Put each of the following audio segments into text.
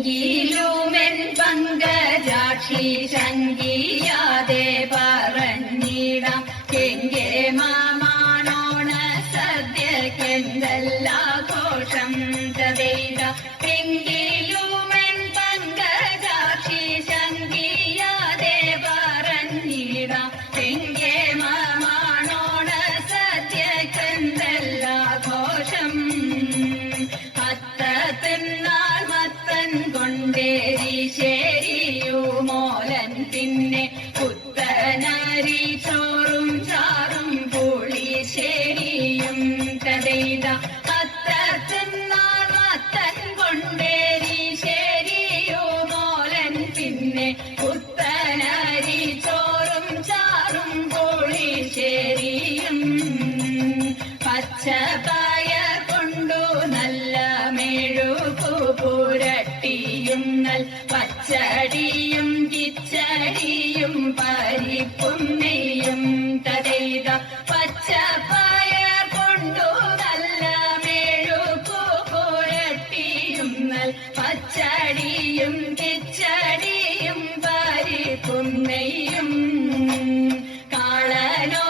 എങ്കിലുമെൻ പങ്കജാക്ഷി ശങ്കിയാതെ പറഞ്ഞിടാം. എങ്കെ മാമാണോണ സദ്യക്കെന്തല്ലാഘോഷം തതൈത എങ്കിലുമെൻ പച്ചടിയും കിച്ചടിയും പരിപ്പും നെയ്യും തരൈത പച്ചപ്പായ കൊണ്ടു നല്ല മെഴുകു പുരട്ടിയും നൽ പച്ചടിയും കിച്ചടിയും പരിപ്പും നെയ്യും. കാളനോലനേരി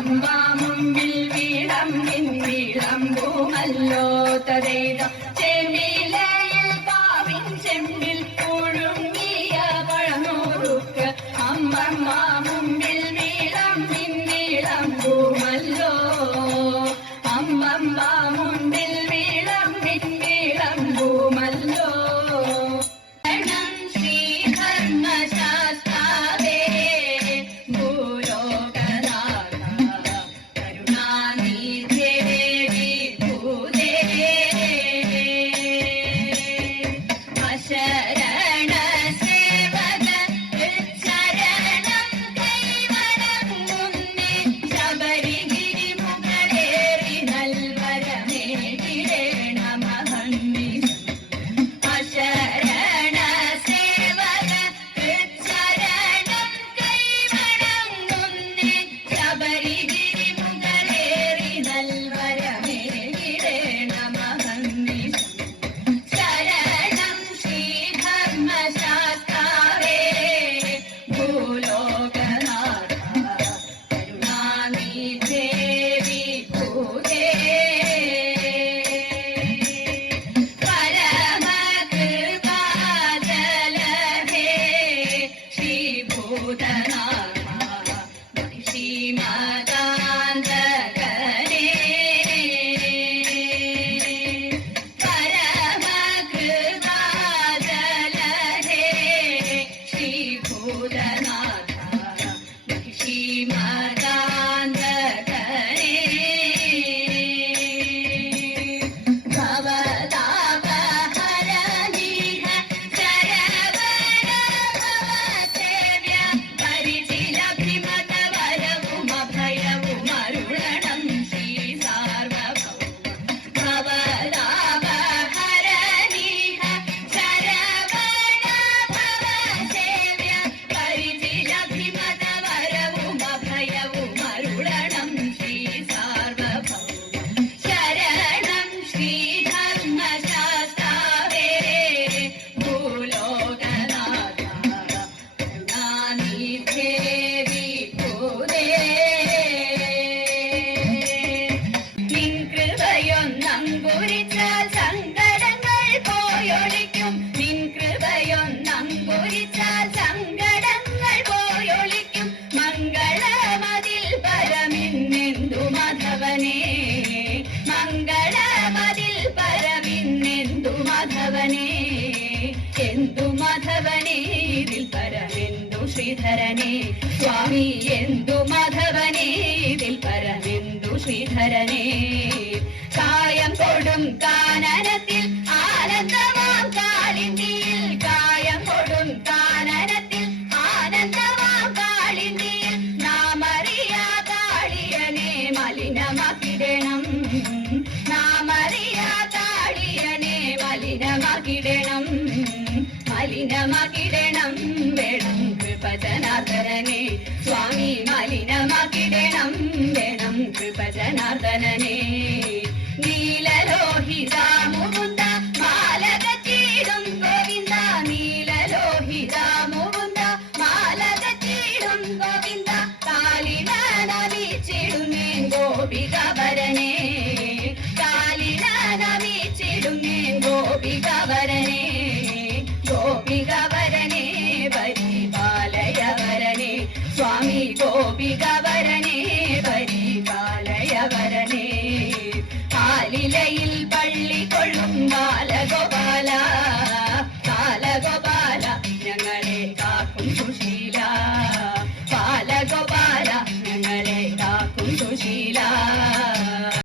അമ്പമ്പാ വീടം വീടം വിളമ്പുമല്ലോ തരേത ചെമ്പിലയിൽ പാവിൻ ചെമ്പിൽ പുഴുങ്ങിയ പഴനൂറുക്ക അമ്പമ്പാ മാധവനെ എന്തു മാധവനെ? ഇതിൽ പരമെന്തു ശ്രീധരനേ? സ്വാമി എന്തു മാധവനെ? ഇതിൽ പരമെന്തു ശ്രീധരനെ? കായം കൊടും കാനനത്തിൽ ആനന്ദമാം കാളിന്തിയിൽ കായം കൊടും കാനനത്തിൽ ആനന്ദമാം കാളിന്തിയിൽ നാമറിയാ കാളിയനെ മലിനമാക്കിടണം. മലിനമാക്കിടണം. വേണം കൃപജനാർദ്ദനനെ സ്വാമി മലിനമാക്കിടണം. വേണം കൃപജനാർദ്ദനനെ